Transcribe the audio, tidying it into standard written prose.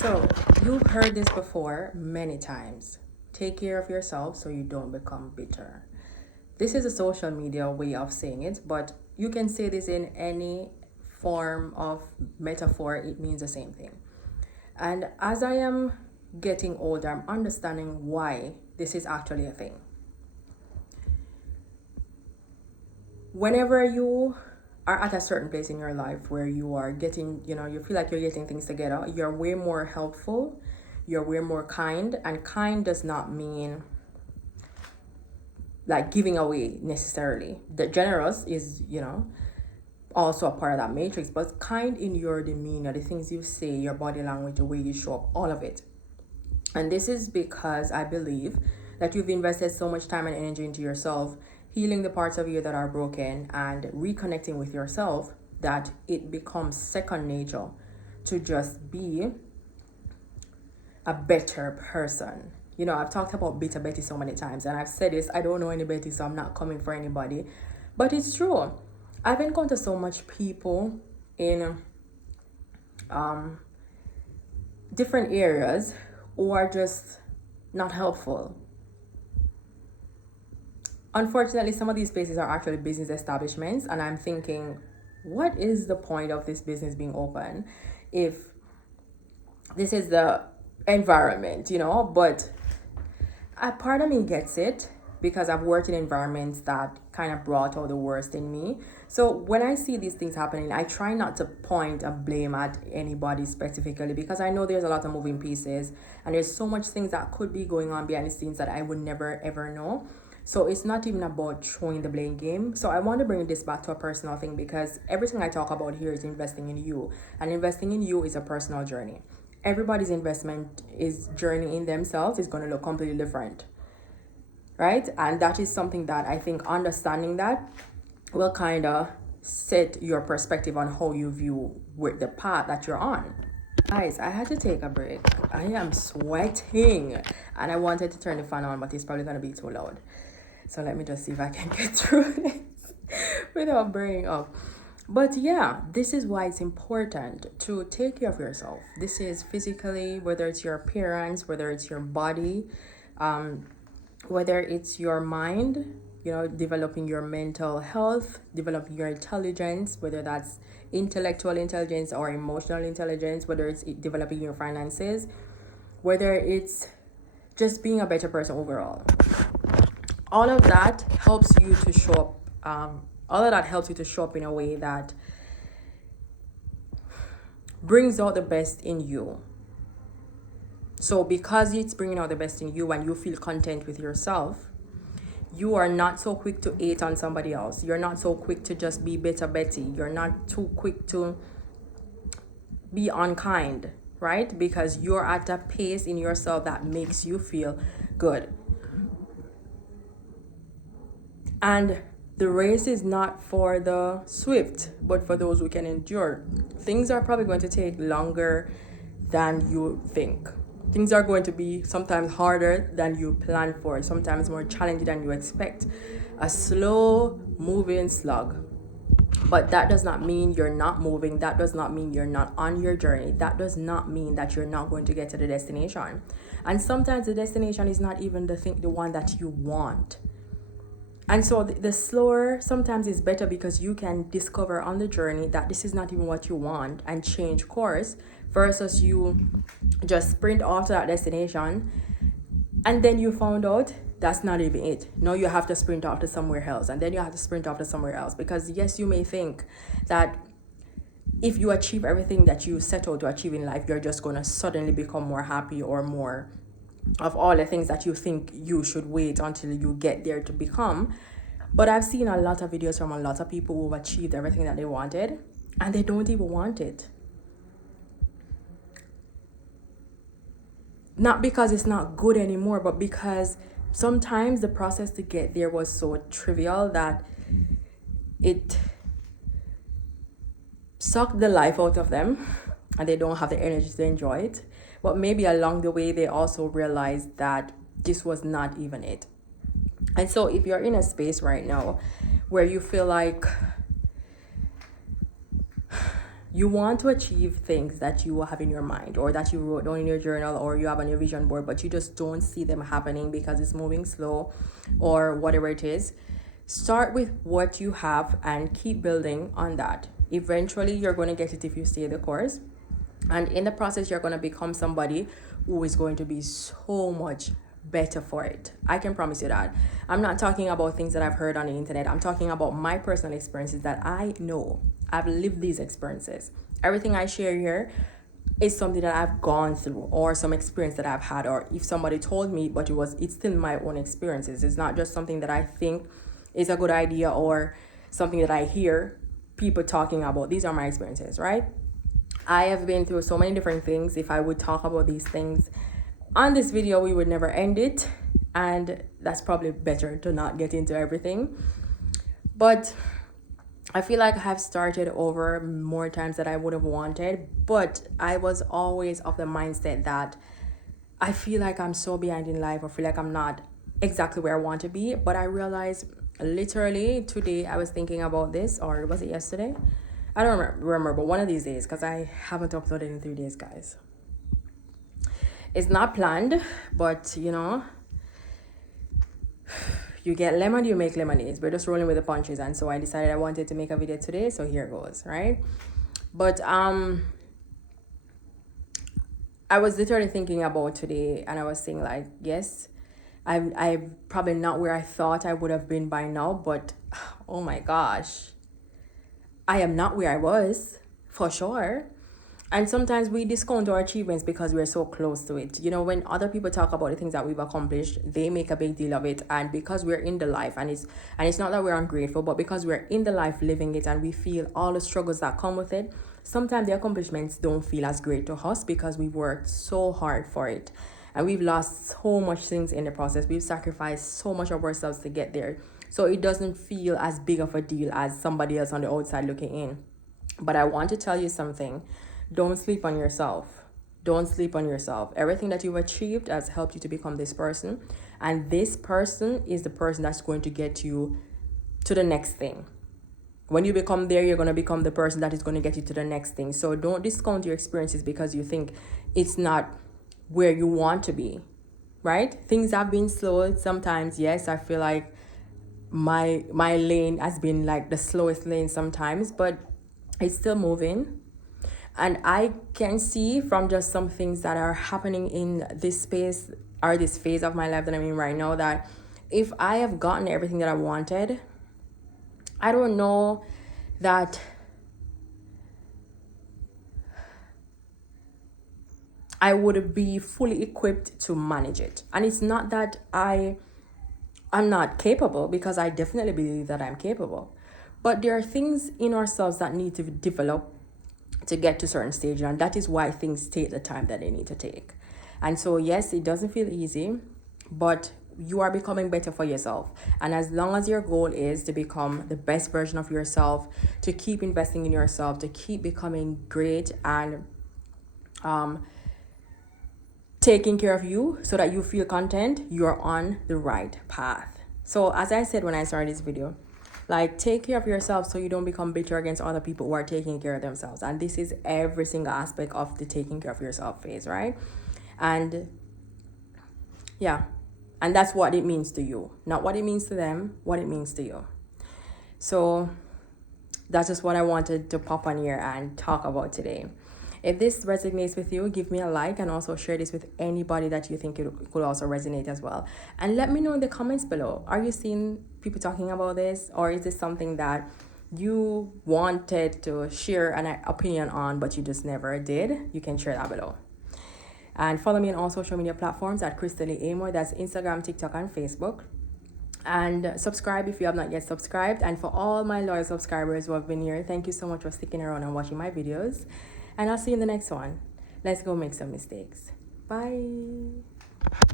So, you've heard this before many times. Take care of yourself so you don't become bitter. This is a social media way of saying it, but you can say this in any form of metaphor, it means the same thing. And as I am getting older, I'm understanding why this is actually a thing. Whenever you are at a certain place in your life where you are getting, you feel like you're getting things together, you're way more helpful, you're way more kind. And kind does not mean like giving away necessarily. The generous is, also a part of that matrix, but kind in your demeanor, the things you say, your body language, the way you show up, all of it. And this is because I believe that you've invested so much time and energy into yourself, healing the parts of you that are broken and reconnecting with yourself, that it becomes second nature to just be a better person. I've talked about bitter Betty so many times, and I've said this, I don't know any Betty, so I'm not coming for anybody. But it's true. I've encountered so much people in different areas who are just not helpful. Unfortunately, some of these places are actually business establishments, and I'm thinking, what is the point of this business being open if this is the environment, But a part of me gets it because I've worked in environments that kind of brought out the worst in me. So when I see these things happening, I try not to point a blame at anybody specifically, because I know there's a lot of moving pieces and there's so much things that could be going on behind the scenes that I would never ever know. So it's not even about throwing the blame game. So I want to bring this back to a personal thing, because everything I talk about here is investing in you, and investing in you is a personal journey. Everybody's investment is journey in themselves is going to look completely different, right? And that is something that I think understanding that will kind of set your perspective on how you view with the path that you're on. Guys, I had to take a break. I am sweating and I wanted to turn the fan on, but it's probably going to be too loud. So let me just see if I can get through this without burning up. But yeah, this is why it's important to take care of yourself. This is physically, whether it's your appearance, whether it's your body, whether it's your mind, developing your mental health, developing your intelligence, whether that's intellectual intelligence or emotional intelligence, whether it's developing your finances, whether it's just being a better person overall. All of that helps you to show up. All of that helps you to show up in a way that brings out the best in you. So because it's bringing out the best in you and you feel content with yourself, you are not so quick to hate on somebody else. You're not so quick to just be bitter Betty. You're not too quick to be unkind, right? Because you're at a pace in yourself that makes you feel good. And the race is not for the swift, but for those who can endure. Things are probably going to take longer than you think. Things are going to be sometimes harder than you plan for, sometimes more challenging than you expect. A slow moving slug. But that does not mean you're not moving. That does not mean you're not on your journey. That does not mean that you're not going to get to the destination. And sometimes the destination is not even the one that you want. And so the slower sometimes is better, because you can discover on the journey that this is not even what you want and change course, versus you just sprint off to that destination and then you found out that's not even it. Now you have to sprint off to somewhere else, and then you have to sprint off to somewhere else, because yes, you may think that if you achieve everything that you set out to achieve in life, you're just going to suddenly become more happy or more of all the things that you think you should wait until you get there to become. But I've seen a lot of videos from a lot of people who've achieved everything that they wanted and they don't even want it. Not because it's not good anymore, but because sometimes the process to get there was so trivial that it sucked the life out of them and they don't have the energy to enjoy it. But maybe along the way, they also realized that this was not even it. And so if you're in a space right now where you feel like You want to achieve things that you have in your mind or that you wrote down in your journal or you have on your vision board, but you just don't see them happening because it's moving slow or whatever it is. Start with what you have and keep building on that. Eventually, you're going to get it if you stay the course. And in the process, you're going to become somebody who is going to be so much better for it. I can promise you that. I'm not talking about things that I've heard on the internet. I'm talking about my personal experiences that I know. I've lived these experiences. Everything I share here is something that I've gone through or some experience that I've had, or if somebody told me, but it's still my own experiences. It's not just something that I think is a good idea or something that I hear people talking about. These are my experiences, right? I have been through so many different things. If I would talk about these things on this video, we would never end it. And that's probably better to not get into everything. But I feel like I have started over more times than I would have wanted. But I was always of the mindset that I feel like I'm so behind in life, or feel like I'm not exactly where I want to be. But I realized literally today I was thinking about this, or was it yesterday? I don't remember, but one of these days, because I haven't uploaded in 3 days, guys. It's not planned, but you get lemon, you make lemonade. We're just rolling with the punches. And so I decided I wanted to make a video today, so here goes, right? But I was literally thinking about today, and I was saying like, yes, I'm probably not where I thought I would have been by now, but oh my gosh, I am not where I was, for sure. And sometimes we discount our achievements because we're so close to it. When other people talk about the things that we've accomplished, they make a big deal of it. And because we're in the life, and it's not that we're ungrateful, but because we're in the life living it and we feel all the struggles that come with it, sometimes the accomplishments don't feel as great to us because we've worked so hard for it. And we've lost so much things in the process. We've sacrificed so much of ourselves to get there. So it doesn't feel as big of a deal as somebody else on the outside looking in. But I want to tell you something. Don't sleep on yourself. Don't sleep on yourself. Everything that you've achieved has helped you to become this person. And this person is the person that's going to get you to the next thing. When you become there, you're going to become the person that is going to get you to the next thing. So don't discount your experiences because you think it's not where you want to be, right? Things have been slow sometimes. Yes, I feel like my lane has been like the slowest lane sometimes, but it's still moving. And I can see from just some things that are happening in this space or this phase of my life that I'm in right now, that if I have gotten everything that I wanted, I don't know that I would be fully equipped to manage it. And it's not that I'm not capable, because I definitely believe that I'm capable. But there are things in ourselves that need to develop to get to a certain stage, and that is why things take the time that they need to take. And so yes, it doesn't feel easy, but you are becoming better for yourself. And as long as your goal is to become the best version of yourself, to keep investing in yourself, to keep becoming great and taking care of you so that you feel content, you're on the right path. So as I said when I started this video, like, take care of yourself so you don't become bitter against other people who are taking care of themselves. And this is every single aspect of the taking care of yourself phase, right? And yeah, and that's what it means to you. Not what it means to them, what it means to you. So that's just what I wanted to pop on here and talk about today. If this resonates with you, give me a like, and also share this with anybody that you think it could also resonate as well. And let me know in the comments below. Are you seeing people talking about this, or is this something that you wanted to share an opinion on but you just never did? You can share that below. And follow me on all social media platforms at Khrista-Lee. That's Instagram, TikTok, and Facebook. And subscribe if you have not yet subscribed. And for all my loyal subscribers who have been here, thank you so much for sticking around and watching my videos. And I'll see you in the next one. Let's go make some mistakes. Bye.